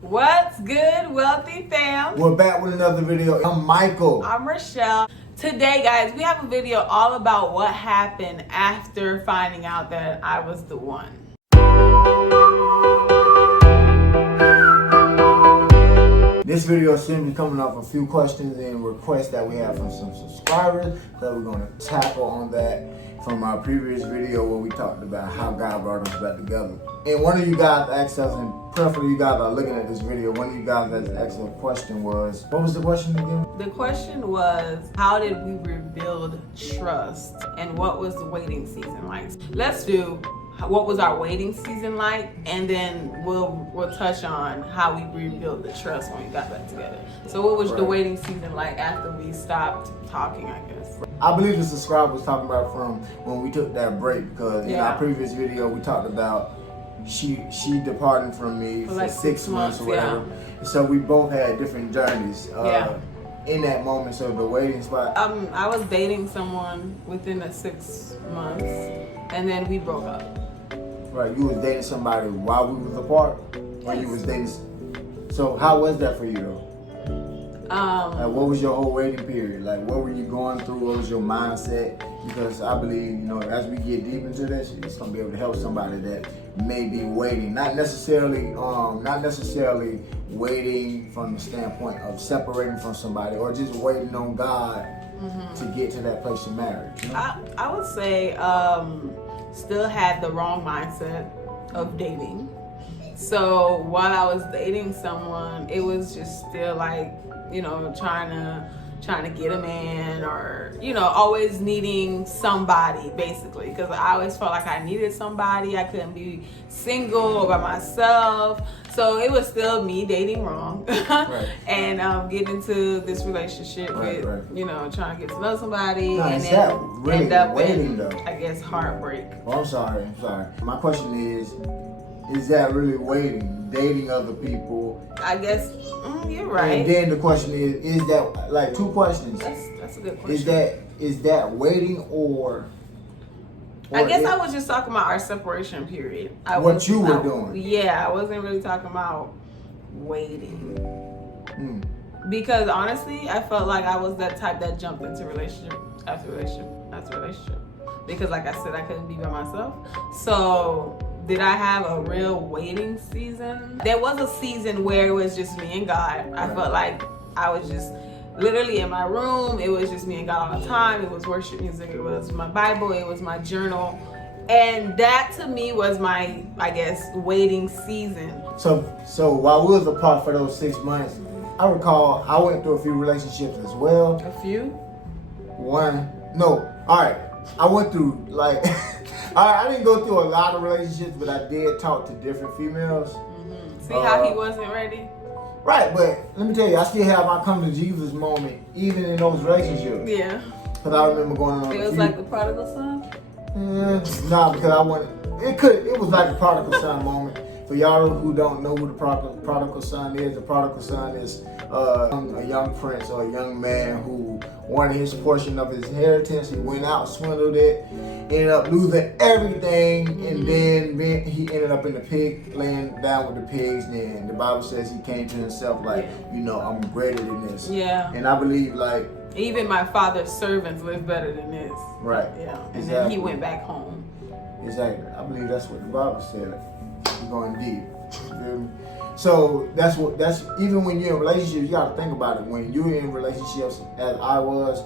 What's good, wealthy fam? We're back with another video. I'm Michael. I'm Rochelle. Today, guys, we have a video all about what happened after finding out that I was the one. This video is simply coming off a few questions and requests that we have from some subscribers that we're going to tackle on that from our previous video where we talked about how God brought us back together. And one of you guys asked us, and preferably you guys are looking at this video, one of you guys that asked a question was, what was the question again? The question was, how did we rebuild trust and what was the waiting season like? Let's do what was our waiting season like, and then we'll touch on how we rebuilt the trust when we got back together. So what was the waiting season like after we stopped talking, I guess? I believe the subscriber was talking about from when we took that break, because in our previous video we talked about she departing from me for like 6 months or whatever. Yeah. So we both had different journeys in that moment. So the waiting spot. I was dating someone within the 6 months, and then we broke up. Right, you was dating somebody while we was apart, or you was dating. So how was that for you though? Like, what was your whole waiting period? Like, what were you going through? What was your mindset? Because I believe, as we get deep into this, it's gonna be able to help somebody that may be waiting, not necessarily waiting from the standpoint of separating from somebody, or just waiting on God to get to that place of marriage. You know? I would say still had the wrong mindset of dating. So while I was dating someone, it was just still like, trying to get a man, or always needing somebody, basically, because I always felt like I needed somebody. I couldn't be single or by myself, so it was still me dating wrong. And getting into this relationship with trying to get to know somebody, and then really end up in, I guess, heartbreak. Oh, I'm sorry. My question is that really waiting, dating other people? I guess you're right. And then the question is that, like, two questions. That's a good question. Is that waiting or I guess I was just talking about our separation period. What you were doing. Yeah, I wasn't really talking about waiting. Because honestly, I felt like I was that type that jumped into relationship after relationship after relationship. Because like I said, I couldn't be by myself. So did I have a real waiting season? There was a season where it was just me and God. I felt like I was just literally in my room. It was just me and God all the time. It was worship music. It was my Bible. It was my journal. And that to me was my, I guess, waiting season. So while we was apart for those 6 months, I recall I went through a few relationships as well. A few? I went through, like, I didn't go through a lot of relationships, but I did talk to different females. See how he wasn't ready? Right, but let me tell you, I still have my come to Jesus moment, even in those relationships. Yeah. Because I remember going on. It was like the prodigal son? Nah, because it was like the prodigal son moment. For y'all who don't know who the prodigal son is, the prodigal son is a young prince or a young man who wanted his portion of his inheritance. He went out, swindled it, ended up losing everything, and then he ended up in the pig, laying down with the pigs. And the Bible says he came to himself like, I'm greater than this. Yeah. And I believe, like, even my father's servants live better than this. Right. Yeah. And then he went back home. Exactly. I believe that's what the Bible said. You're going deep. You feel me? So that's even when you're in relationships, you gotta think about it. When you're in relationships, as I was,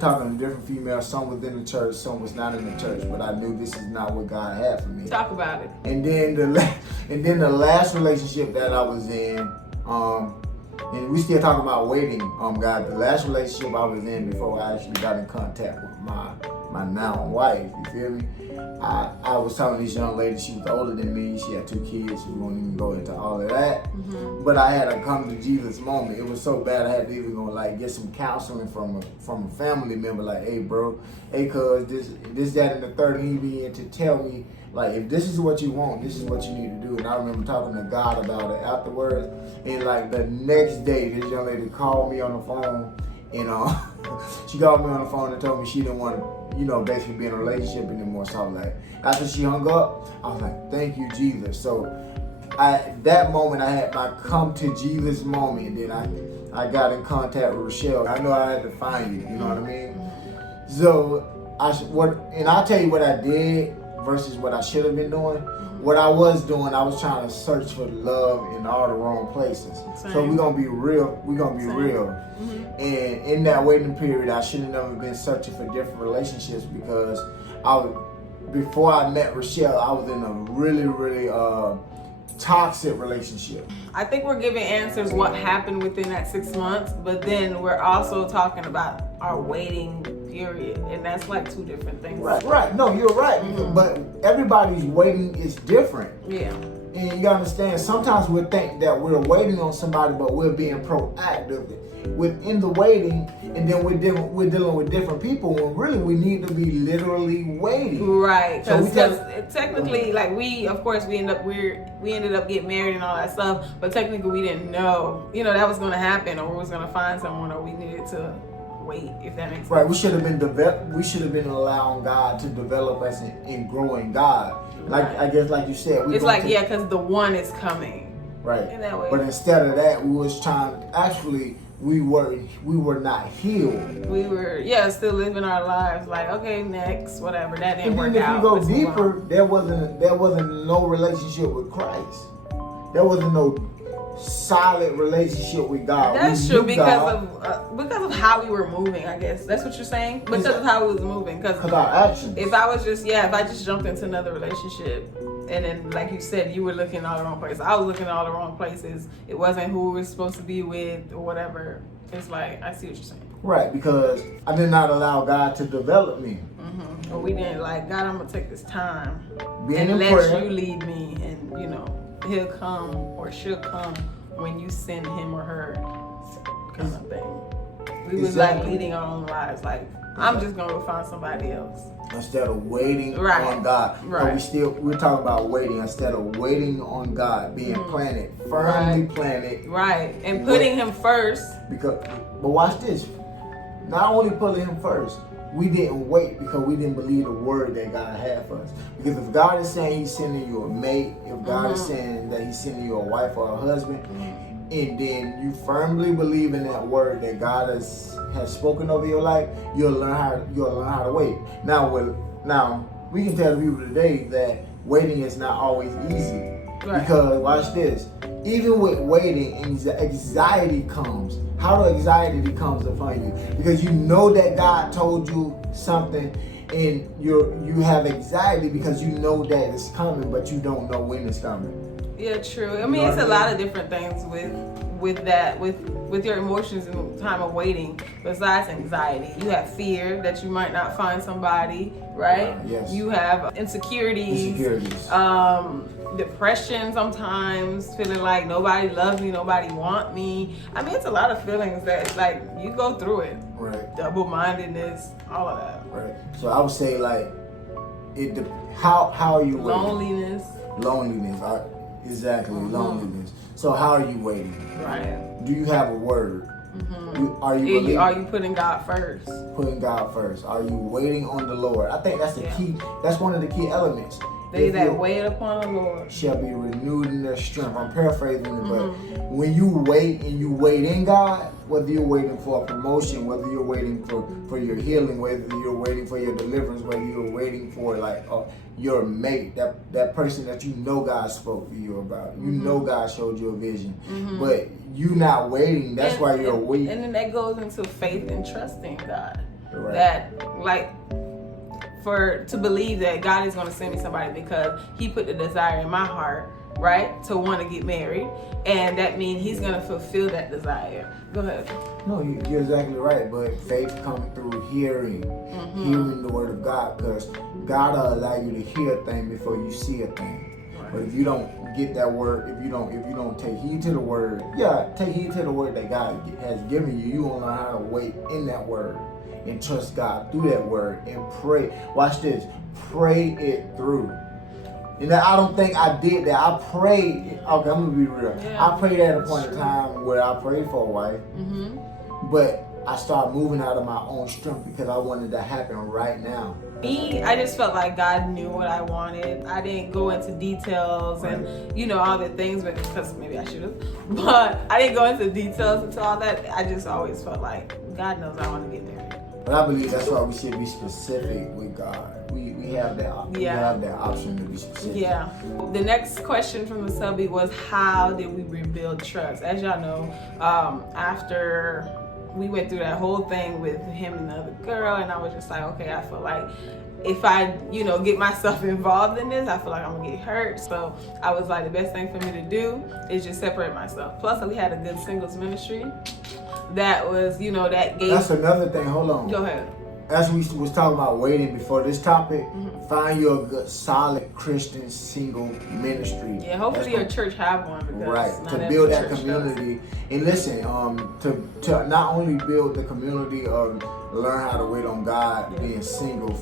talking to different females, some within the church, some was not in the church, but I knew this is not what God had for me. Talk about it. And then the last relationship that I was in, and we still talking about waiting, God. The last relationship I was in before I actually got in contact with my now wife, you feel me? I was talking to this young lady. She was older than me. She had 2 kids. We won't even go into all of that. But I had a come to Jesus moment. It was so bad I had to even go get some counseling from a family member. Like, hey, bro, cuz this, that, and the third. And he began to tell me, like, if this is what you want, this is what you need to do. And I remember talking to God about it afterwards. And like the next day, this young lady called me on the phone. And she called me on the phone and told me she didn't want to, basically be in a relationship anymore. So I was like, after she hung up, I was like, thank you, Jesus. So that moment I had my come to Jesus moment, and then I got in contact with Rochelle. I know I had to find you. You know what I mean? So I'll tell you what I did versus what I should have been doing. What I was doing, I was trying to search for love in all the wrong places. Same. So we're gonna be real. And in that waiting period, I should have never been searching for different relationships because before I met Rochelle, I was in a really, really toxic relationship. I think we're giving answers what happened within that 6 months, but then we're also talking about our waiting period, and that's like two different things. Right. No, you're right. But everybody's waiting is different. Yeah. And you gotta understand, sometimes we think that we're waiting on somebody, but we're being proactive within the waiting, and then we're dealing with different people when really we need to be literally waiting. Right. Because technically, like we ended up getting married and all that stuff, but technically we didn't know, that was gonna happen, or we was gonna find someone, or we needed to wait, if that makes sense. Right. We should have been allowing God to develop us and grow in God. I guess, like you said, because the one is coming. Right. In that way. But instead of that, we was trying. Actually, we were not healed. We were still living our lives like, okay, next, whatever. That didn't work out. And then if you go deeper, there wasn't no relationship with Christ. There wasn't no solid relationship with God. That's true because of how we were moving. I guess that's what you're saying. Because of how we was moving. Because our actions. If I just jumped into another relationship, and then like you said, you were looking in all the wrong places. I was looking in all the wrong places. It wasn't who we were supposed to be with or whatever. It's like, I see what you're saying. Right, because I did not allow God to develop me. Or we didn't God, I'm gonna take this time Being and in let prayer. you lead me, and he'll come or she'll come when you send him or her, kind of thing. We was like leading our own lives. Like, I'm just gonna go find somebody else instead of waiting on God. Right. We're talking about waiting instead of waiting on God, being planted, firmly planted. Right, and putting Him first. But watch this. Not only putting Him first, we didn't wait because we didn't believe the word that God had for us. Because if God is saying He's sending you a mate, if God is saying that He's sending you a wife or a husband, and then you firmly believe in that word that God has spoken over your life, you'll learn how to wait. Now we can tell the people today that waiting is not always easy. Right. Because watch this. Even with waiting, anxiety comes. How the anxiety comes upon you? Because you know that God told you something, and you have anxiety because you know that it's coming, but you don't know when it's coming. Yeah, true. I mean, it's a lot of different things with your emotions in the time of waiting. Besides anxiety, you have fear that you might not find somebody, right? Yes. You have insecurities. Depression sometimes, feeling like nobody loves me, nobody want me. I mean, it's a lot of feelings that like you go through it. Right. Double-mindedness, all of that. Right. So I would say like, how are you waiting? Loneliness. Exactly. Loneliness. So how are you waiting? Right. Do you have a word? Are you putting God first? Putting God first. Are you waiting on the Lord? I think that's the key. That's one of the key elements. They that wait upon the Lord shall be renewed in their strength. I'm paraphrasing it, but when you wait and you wait in God, whether you're waiting for a promotion, whether you're waiting for your healing, whether you're waiting for your deliverance, whether you're waiting for your mate, that person that you know God spoke to you about, you know God showed you a vision, but you not waiting. That's why you're waiting. And then that goes into faith and trusting God. Right. That to believe that God is going to send me somebody because He put the desire in my heart, right, to want to get married, and that means He's going to fulfill that desire. Go ahead. No, you're exactly right, but faith comes through hearing the word of God, because God will allow you to hear a thing before you see a thing. Right. But if you don't get that word, if you don't take heed to the word, take heed to the word that God has given you, you won't know how to wait in that word. And trust God through that word and pray. Watch this. Pray it through. And I don't think I did that. I prayed. Okay, I'm going to be real. Yeah, I prayed at a point in time where I prayed for a wife. But I started moving out of my own strength because I wanted to happen right now. Me, I just felt like God knew what I wanted. I didn't go into details and, all the things, because maybe I should have. But I didn't go into details into all that. I just always felt like God knows I want to get married. But I believe that's why we should be specific with God. We have that. We have that option to be specific. Yeah. The next question from the subby was, how did we rebuild trust? As y'all know, after we went through that whole thing with him and the other girl, and I was just like, okay, I feel like if I, get myself involved in this, I feel like I'm gonna get hurt. So I was like, the best thing for me to do is just separate myself. Plus, we had a good singles ministry that was, that gave. That's another thing. Hold on. Go ahead. As we was talking about waiting before this topic, find you a good, solid Christian single ministry. Yeah, hopefully your church have one. Right, to build that community. And listen, to not only build the community of learn how to wait on God being single,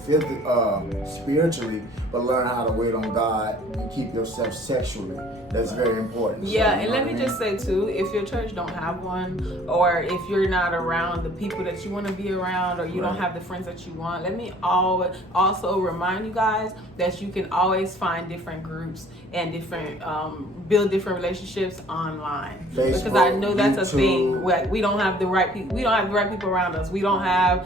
spiritually, but learn how to wait on God and keep yourself sexually. That's very important. Yeah, so, and let me just say too, if your church don't have one, or if you're not around the people that you want to be around, or you don't have the friends that you want, let me also remind you guys that you can always find different groups and different build different relationships online. Facebook, because I know that's YouTube. A thing. We don't have the right people. We don't have the right people around us. We don't have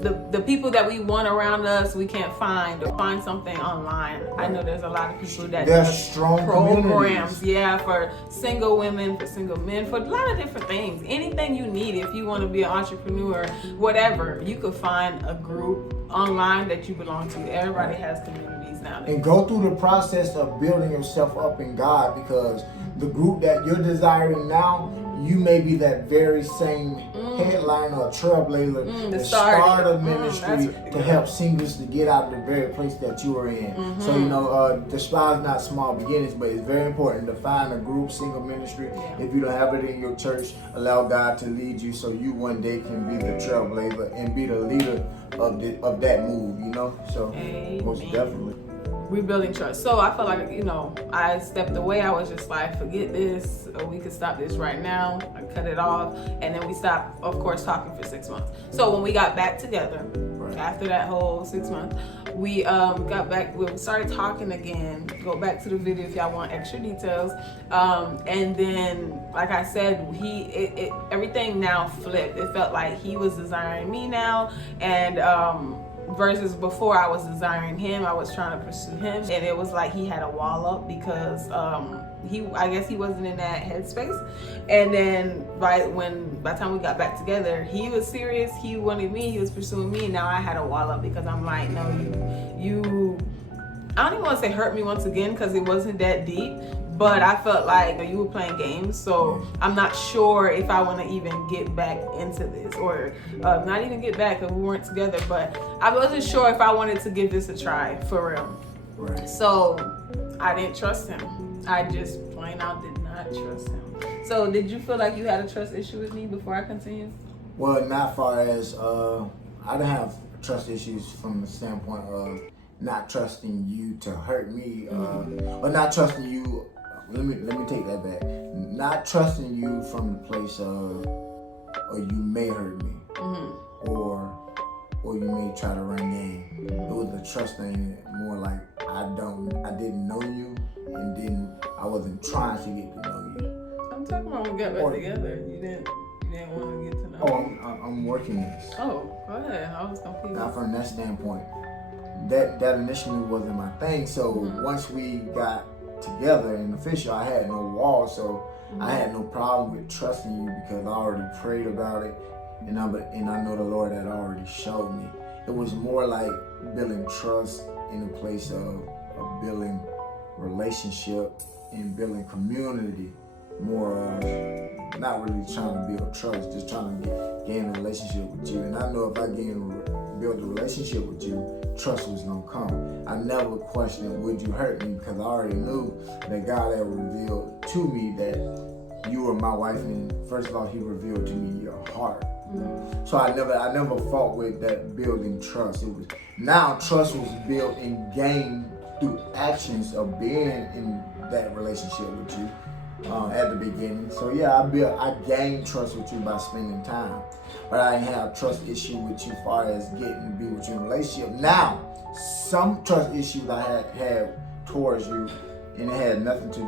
the people that we want around us. We can't find something online. I know there's a lot of people that there's strong programs, for single women, for single men, for a lot of different things. Anything you need, if you want to be an entrepreneur, whatever, you could find a group online that you belong to. Everybody has communities now. And go through the process of building yourself up in God, because the group that you're desiring now, you may be that very same headliner or trailblazer, the start of ministry to help singles to get out of the very place that you are in. So, despise not small beginnings, but it's very important to find a group, single ministry. If you don't have it in your church, allow God to lead you so you one day can be the trailblazer and be the leader of that move, So, most definitely. Rebuilding trust. So I felt like, I stepped away. I was just like, forget this. We could stop this right now. I cut it off. And then we stopped, of course, talking for 6 months. So when we got back together, after that whole 6 months, we got back, we started talking again. Go back to the video if y'all want extra details. And then, like I said, everything now flipped. It felt like he was desiring me now. And, versus before I was desiring him, I was trying to pursue him, and it was like he had a wall up because I guess he wasn't in that headspace. And then by the time we got back together, he was serious, he wanted me, he was pursuing me, and now I had a wall up because I'm like, no, you I don't even want to say hurt me once again because it wasn't that deep. But I felt like you were playing games, so I'm not sure if I want to even get back into this, or not even get back because we weren't together. But I wasn't sure if I wanted to give this a try for real. Right. So I didn't trust him. I just plain out did not trust him. So did you feel like you had a trust issue with me before I continued? Well, not far as I didn't have trust issues from the standpoint of not trusting you to hurt me, or not trusting you. Let me take that back. Not trusting you from the place of, or you may hurt me, or you may try to run game. It was a trust thing, more like I didn't know you, and then I wasn't trying to get to know you. I'm talking about when we got back together. You didn't want to get to know. Oh, I'm working this. Oh, go ahead. I was confused. Now from that standpoint, that initially wasn't my thing. So once we got together and official, I had no wall, so I had no problem with trusting you because I already prayed about it, and I know the Lord had already showed me. It was more like building trust in a place of building relationship and building community, more of not really trying to build trust, just trying to gain a relationship with you. And I know if I build a relationship with you, trust was gonna come. I never questioned, would you hurt me? Because I already knew that God had revealed to me that you were my wife, and first of all, He revealed to me your heart. So I never fought with that building trust. Trust was built and gained through actions of being in that relationship with you. at the beginning. So yeah, I gained trust with you by spending time, but I didn't have trust issue with you as far as getting to be with you in a relationship. Now, some trust issues I had towards you, and it had nothing to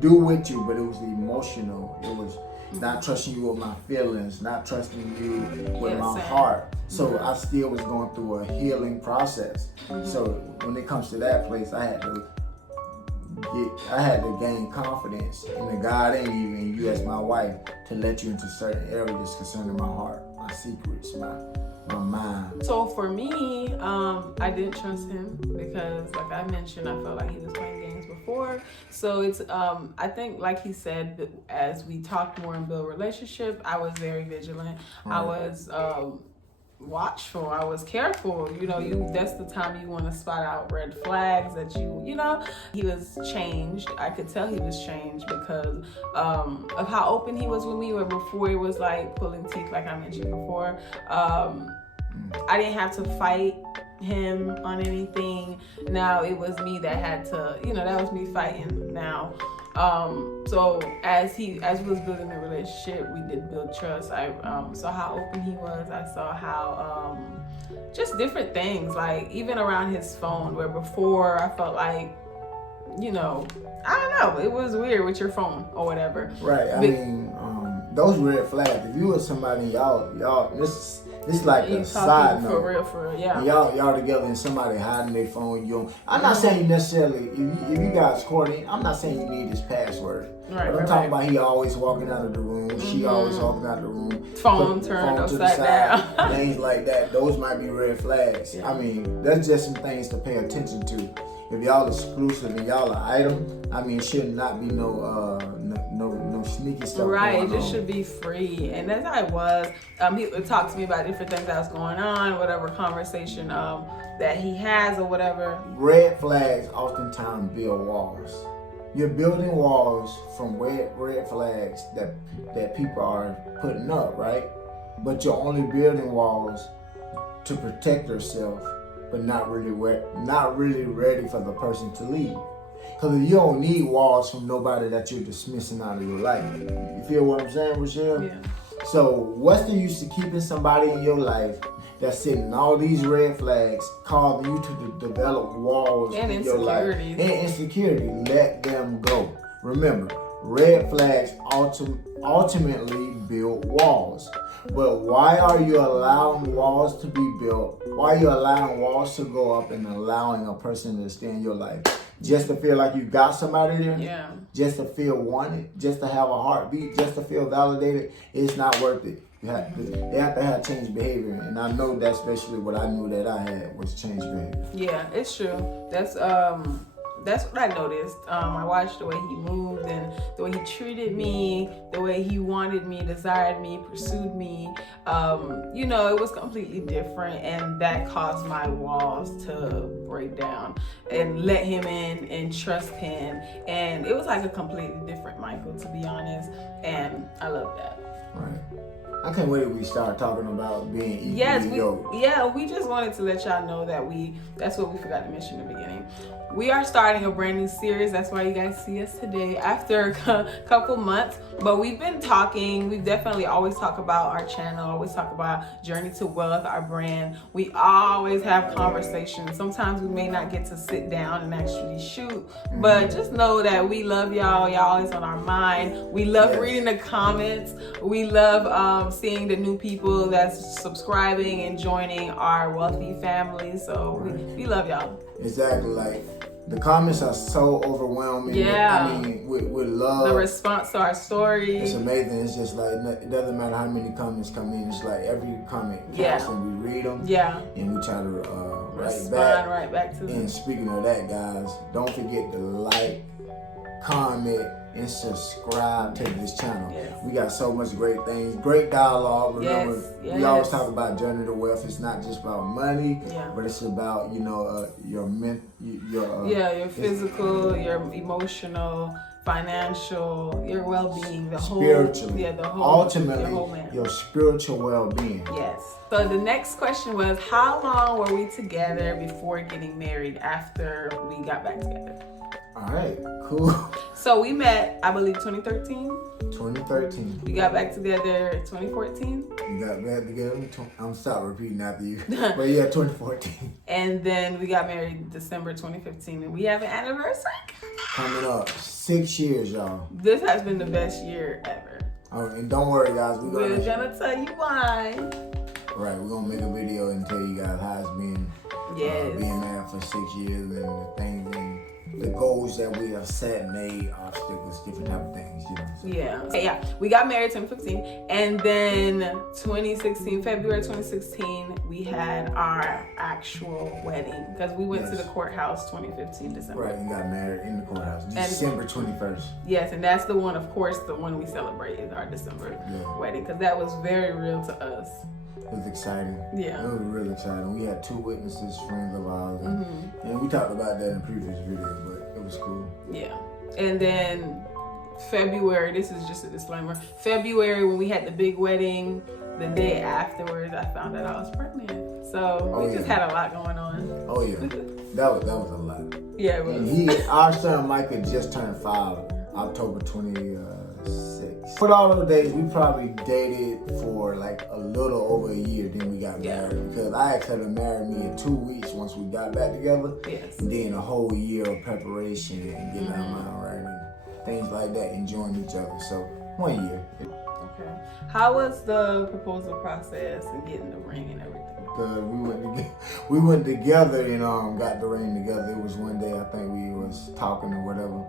do with you, but it was emotional. It was not trusting you with my feelings, not trusting you with my heart. So I still was going through a healing process. So when it comes to that place, I had to gain confidence in the God in you and you as my wife to let you into certain areas concerning my heart, my secrets, my mind. So for me, I didn't trust him because, like I mentioned, I felt like he was playing games before. So it's, I think, like he said, as we talked more and build relationship, I was very vigilant. I was watchful. I was careful. That's the time you want to spot out red flags that he was changed. I could tell he was changed because of how open he was with me, where before it was like pulling teeth, like I mentioned before. I didn't have to fight him on anything. Now it was me that had to, that was me fighting now. So as we was building the relationship, we did build trust. I saw how open he was. I saw how just different things, like even around his phone, where before I felt like, I don't know, it was weird with your phone or whatever. Right. I mean, those red flags. If you were somebody, y'all, this is like a side note. For real, yeah. Y'all together and somebody hiding their phone. I'm not saying you necessarily, if you guys courting, I'm not saying you need his password. Right, but I'm talking about he always walking out of the room. She always walking out of the room. Phone turned upside down. Things like that. Those might be red flags. Yeah. I mean, that's just some things to pay attention to. If y'all exclusive and y'all an item, I mean, it should not be no sneaky stuff. Right, it just on. should be free. And that's how it was. He would talk to me about different things that was going on, whatever conversation that he has or whatever. Red flags oftentimes build walls. You're building walls from red flags that people are putting up, right? But you're only building walls to protect yourself, but not really ready for the person to leave. Because you don't need walls from nobody that you're dismissing out of your life. You feel what I'm saying, Rochelle? Yeah. So what's the use of keeping somebody in your life that's sitting all these red flags, causing you to develop walls and in your life? insecurities. And insecurity. Let them go. Remember, red flags ultimately build walls. But why are you allowing walls to be built? Why are you allowing walls to go up and allowing a person to stay in your life? Just to feel like you got somebody there? Yeah. Just to feel wanted? Just to have a heartbeat? Just to feel validated? It's not worth it. They have to have changed behavior. And I know that's basically what I knew that I had was changed behavior. Yeah, it's true. That's what I noticed. I watched the way he moved and the way he treated me, the way he wanted me, desired me, pursued me. It was completely different, and that caused my walls to break down and let him in and trust him. And it was like a completely different Michael, to be honest. And I love that. Right. I can't wait till we start talking about being equally yoked. We just wanted to let y'all know that that's what we forgot to mention in the beginning. We are starting a brand new series. That's why you guys see us today after a couple months. But we've been talking. We definitely always talk about our channel, always talk about Journey to Wealth, our brand. We always have conversations. Sometimes we may not get to sit down and actually shoot, but just know that we love y'all. Y'all always on our mind. We love reading the comments. We love seeing the new people that's subscribing and joining our wealthy family. So we love y'all. Exactly. Like, the comments are so overwhelming. Yeah. I mean, with love. The response to our story. It's amazing. It's just like, it doesn't matter how many comments come in. It's like every comment counts and we read them. Yeah. And we try to respond right back to them. And speaking of that, guys, don't forget to like, comment, and subscribe to this channel. Yes. We got so much great things, great dialogue. Remember, we always talk about Journey to Wealth. It's not just about money, but it's about your physical, your emotional, financial, your well-being, spiritually, ultimately, your whole man. Your spiritual well-being. Yes. So the next question was, how long were we together before getting married after we got back together? All right, cool. So we met, I believe, 2013. 2013. We got back together 2014. We got back together. I'm sorry repeating after you. But yeah, 2014. And then we got married December 2015. And we have an anniversary coming up. 6 years, y'all. This has been the best year ever. Oh, and don't worry, guys. We're gonna tell you why. Right, we're gonna make a video and tell you guys how it's been being married for 6 years and the things and the goals that we have set, made, obstacles, different type of things, you know. Yeah. Okay, yeah. We got married 2015, and then 2016, February 2016, we had our actual wedding because we went to the courthouse 2015 December. Right, we got married in the courthouse December 21st. Yes, and that's the one, of course, the one we celebrated, our December wedding, because that was very real to us. It was exciting. Yeah. It was really exciting. We had 2 witnesses, friends of ours, and we talked about that in previous videos, but it was cool. Yeah. And then February, this is just a disclaimer, February when we had the big wedding, the day afterwards, I found out I was pregnant. So we just had a lot going on. Oh yeah, that was a lot. Yeah, it was. Our son Micah just turned 5, October 26th. For all those days, we probably dated for like a little over a year, then we got married. Because I asked her to marry me in 2 weeks once we got back together. Yes. And then a whole year of preparation and getting our mind right and things like that, enjoying each other. So 1 year. Okay. How was the proposal process and getting the ring and everything? We went together and got the ring together. It was one day I think we was talking or whatever,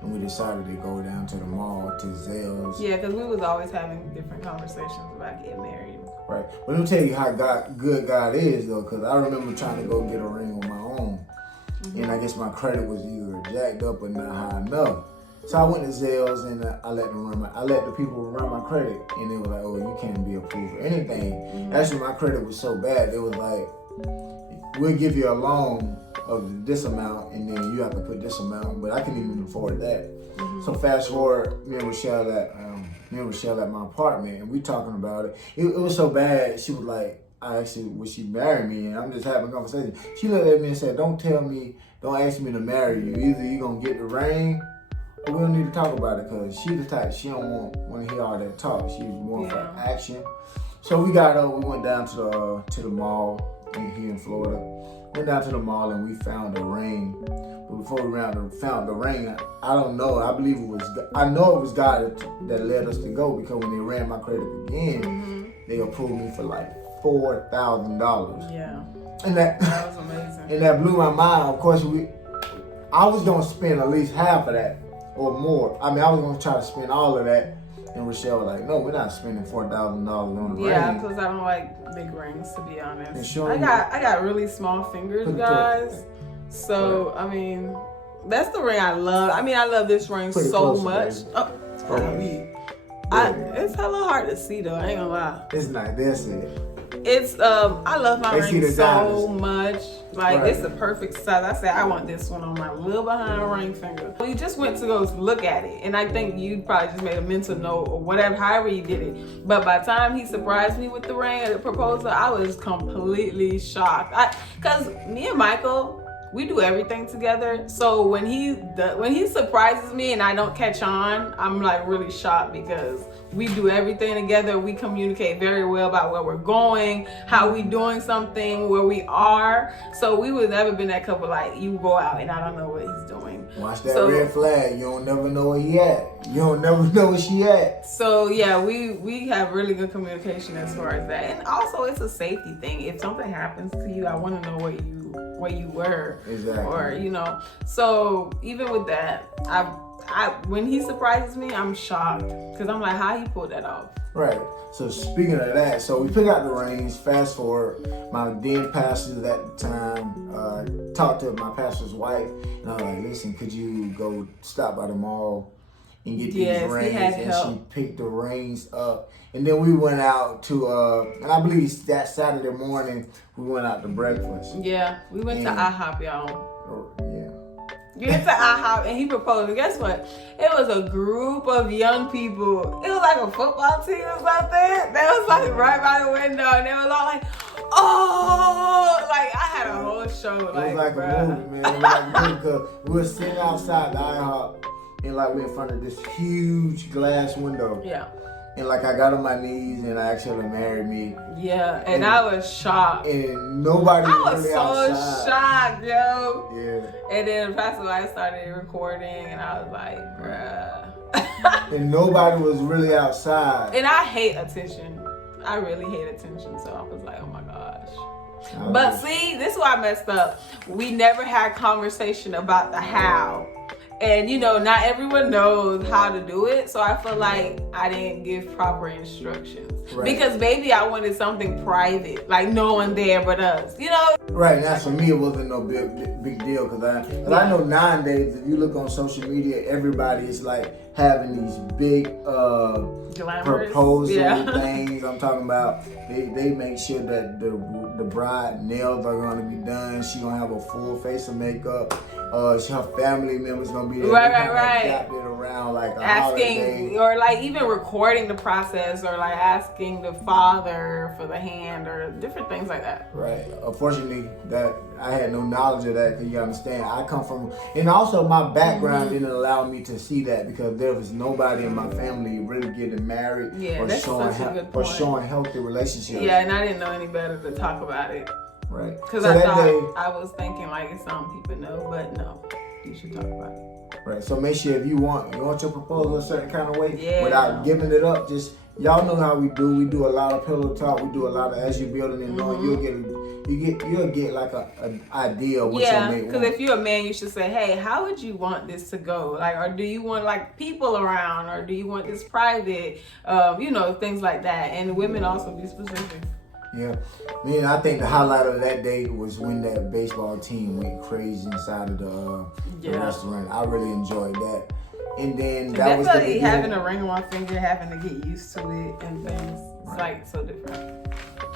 and we decided to go down to the mall to Zales. Yeah, because we was always having different conversations about getting married. Right. But let me tell you how good God is though, because I remember trying to go get a ring on my own, and I guess my credit was either jacked up or not high enough. So I went to Zales and I let the people run my credit, and they were like, "Oh, you can't be approved for anything." Actually, my credit was so bad, it was like, "We'll give you a loan of this amount, and then you have to put this amount," but I couldn't even afford that. So fast forward, me and Rochelle at my apartment, and we talking about it. It was so bad. She was like, "I actually would she marry me?" And I'm just having a conversation. She looked at me and said, don't ask me to marry you. Either you gonna get the ring, we don't need to talk about it, because she the type, she don't want to hear all that talk. She's more for action. So we got up, we went down to the mall here in Florida. Went down to the mall and we found a ring. But before we found the ring, I don't know, I know it was God that led us to go, because when they ran my credit again, they approved me for like $4,000. Yeah. And that was amazing. And that blew my mind. Of course, I was gonna spend at least half of that or more. I mean, I was gonna try to spend all of that, and Rochelle was like, "No, we're not spending $4,000 on a ring." Yeah, because I don't like big rings, to be honest. I got really small fingers, guys. So I mean, that's the ring I love. I mean, I love this ring so much. It's hella hard to see though. I ain't gonna lie. It's not. That's it. It's I love my ring so much. Like it's the perfect size. I said I want this one on my little behind ring finger. We just went to go look at it, and I think you probably just made a mental note or whatever, however you did it. But by the time he surprised me with the ring or the proposal, I was completely shocked. Cause me and Michael, we do everything together. So when he surprises me and I don't catch on, I'm like really shocked, because we do everything together. We communicate very well about where we're going, how we doing something, where we are. So we would never been that couple like you go out and I don't know what he's doing. Watch that red flag. You don't never know where he at. You don't never know where she at. So yeah, we have really good communication as far as that. And also it's a safety thing. If something happens to you, I want to know where you were. Exactly. Or so even with that, when he surprises me, I'm shocked, because I'm like, how he pulled that off? Right. So speaking of that, so we pick out the rings. Fast forward, my then pastor at the time talked to my pastor's wife, and I was like, listen, could you go stop by the mall and get these rings? And she picked the rings up. And then we went out to, and I believe that Saturday morning, we went out to breakfast. Yeah, we went to IHOP, y'all. Yeah. We went to IHOP and he proposed. And guess what? It was a group of young people. It was like a football team or something. They was like right by the window, and they was all like, Oh, like I had a whole show. It Like, was like a movie, man. It was like a movie because we were sitting outside the IHOP and like we're in front of this huge glass window. Yeah. And like I got on my knees and I actually married me. Yeah, and I was shocked. And nobody I was really so outside. shocked, yo. Yeah. And then Pastor White started recording, and I was like, bruh. And nobody was really outside. And I hate attention. I really hate attention. So I was like, oh my gosh. But see, this is why I messed up. We never had conversation about the how. And you know, not everyone knows how to do it. So I feel like I didn't give proper instructions. Right. Because maybe I wanted something private, like no one there but us, you know? Right, now for me it wasn't no big deal because I know nowadays if you look on social media, everybody is like having these big proposal things. I'm talking about they make sure that the bride nails are going to be done. She gonna have a full face of makeup. Her family members gonna be there. Right. Wrapped it around like a asking holiday. Or like even recording the process, or like asking the father for the hand, or different things like that. Right. Unfortunately, that I had no knowledge of that, because you understand, I come from, and also my background didn't allow me to see that, because there was nobody in my family really getting married or showing healthy relationships. Yeah, and I didn't know any better to talk about it. Right. Because I was thinking like it's something people know, but no, you should talk about it. Right. So make sure if you want your proposal a certain kind of way, without giving it up, just, y'all know how we do. We do a lot of pillow talk. We do a lot of, as you're building and knowing, you'll get like an idea of what you may want. Because if you're a man, you should say, hey, how would you want this to go? Like, or do you want like people around, or do you want this private? Things like that. And women also be specific. Yeah, man, I think the highlight of that day was when that baseball team went crazy inside of the restaurant. I really enjoyed that. And then that was definitely having a ring on my finger, having to get used to it and things. It's like so different.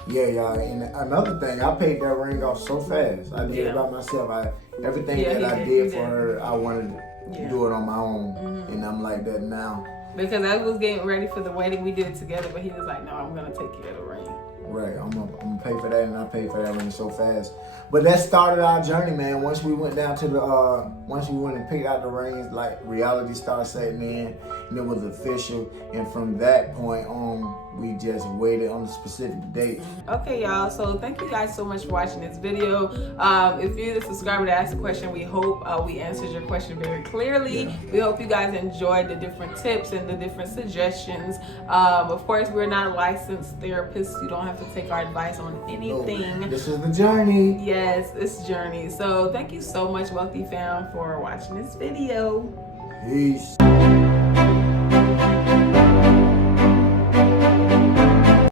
Yeah, y'all. And another thing, I paid that ring off so fast. I did it by myself. Everything that I did for her, I wanted to do it on my own. And I'm like that now. Because I was getting ready for the wedding, we did it together, but he was like, no, I'm going to take care of the ring. Right, I'm gonna pay for that, and I paid for that ring so fast. But that started our journey, man. Once we went down to once we went and picked out the rings, like reality started setting in, and it was official. And from that point on, we just waited on a specific date. Okay, y'all. So thank you guys so much for watching this video. If you're the subscriber that asked a question, we hope we answered your question very clearly. Yeah. We hope you guys enjoyed the different tips and the different suggestions. Of course, we're not licensed therapists. You don't have to take our advice on anything. No, this is the journey. Yes, it's journey. So thank you so much, Wealthy Fam, for watching this video. Peace.